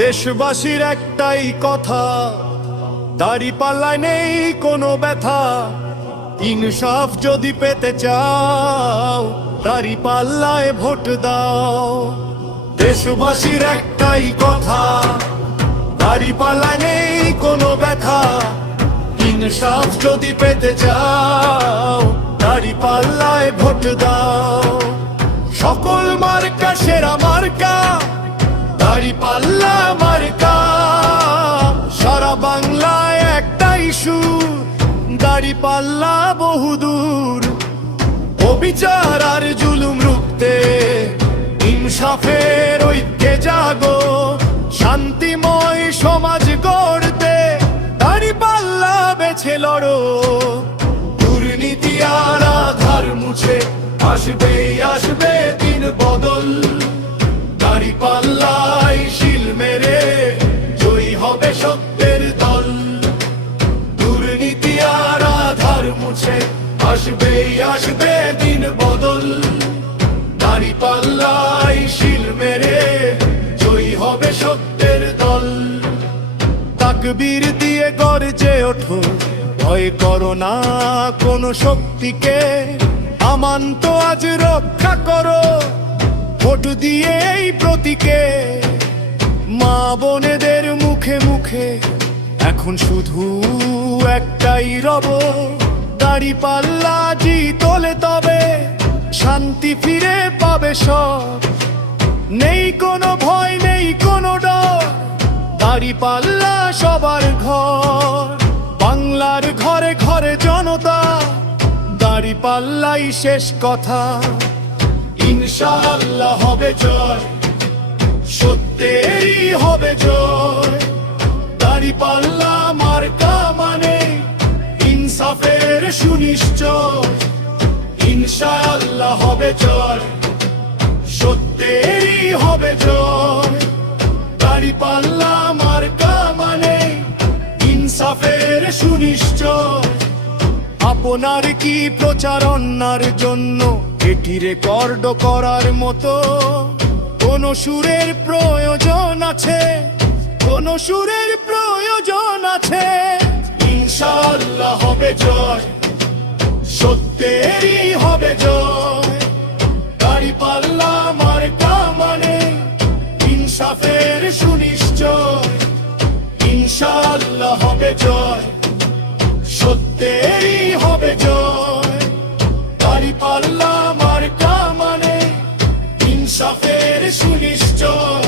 দেশবাসীর একটাই কথা, দাড়িপাল্লায় নেই কোনো ব্যথা। ইনসাফ যদি পেতে চাও, দাড়িপাল্লায় ভোট দাও। দেশবাসীর একটাই কথা, দাড়িপাল্লায় নেই কোনো ব্যথা। ইনসাফ যদি পেতে চাও, দাড়িপাল্লায় ভোট দাও। সকল মার্কা সেরা মার্কা, দাড়িপাল্লা মার্কা। সারা বাংলায় একটাই সুর, দাড়িপাল্লা বহুদূর। অবিচার আর জুলুম রুখতে ইনসাফের ঐক্যে জাগো। শান্তিময় সমাজ গড়তে দাড়িপাল্লা বেছে লড়ো। দুর্নীতি আর আধার মুছে আসবেই আসবে দিন বদল। দাড়িপাল্লায় শিল মেরে জয়ী হবে সত্যের দল। দুর্নীতি আর আধার মুছে আসবেই আসবে দিন বদল। দাড়িপাল্লায় শিল মেরে জয়ী হবে সত্যের দল। তাকবীর দিয়ে গর্জে ওঠো, ভয় করো না কোনো শক্তিকে। আমান তো আজ রক্ষা করো, ভোট দিয়ে এই প্রতীকে। মা বোনেদের মুখে মুখে এখন শুধু একটাই রব। দাড়িপাল্লা জিতলে তবে শান্তি ফিরে পাবে সব। নেই কোনো ভয় নেই কোনো ডর, দাড়িপাল্লা সবার ঘর। বাংলার ঘরে ঘরে জনতা, দাড়িপাল্লাই শেষ কথা। ইনশাআল্লাহ হবে জয়, সত্যেরই হবে জয়। দাড়িপাল্লা মার্কা মানে ইনসাফের সুনিশ্চয়। ইনশাআল্লাহ হবে জয়, সত্যেরই হবে জয়। দাড়িপাল্লা মার্কা মানে ইনসাফের সুনিশ্চয়। আপনার কি প্রচারণার জন্য এটি রেকর্ড করার মতো কোন সুরের প্রয়োজন আছে? কোন সুরের প্রয়োজন আছে? ইনশাআল্লাহ হবে জয়, সত্যেরই হবে জয়। দাড়িপাল্লা মার্কা মানে ইনসাফের সুনিশ্চয়। ইনশাআল্লাহ হবে জয়, সত্যেরই হবে জয়। দাড়িপাল্লা মার্কা মানে ইনসাফের সুনিশ্চয়।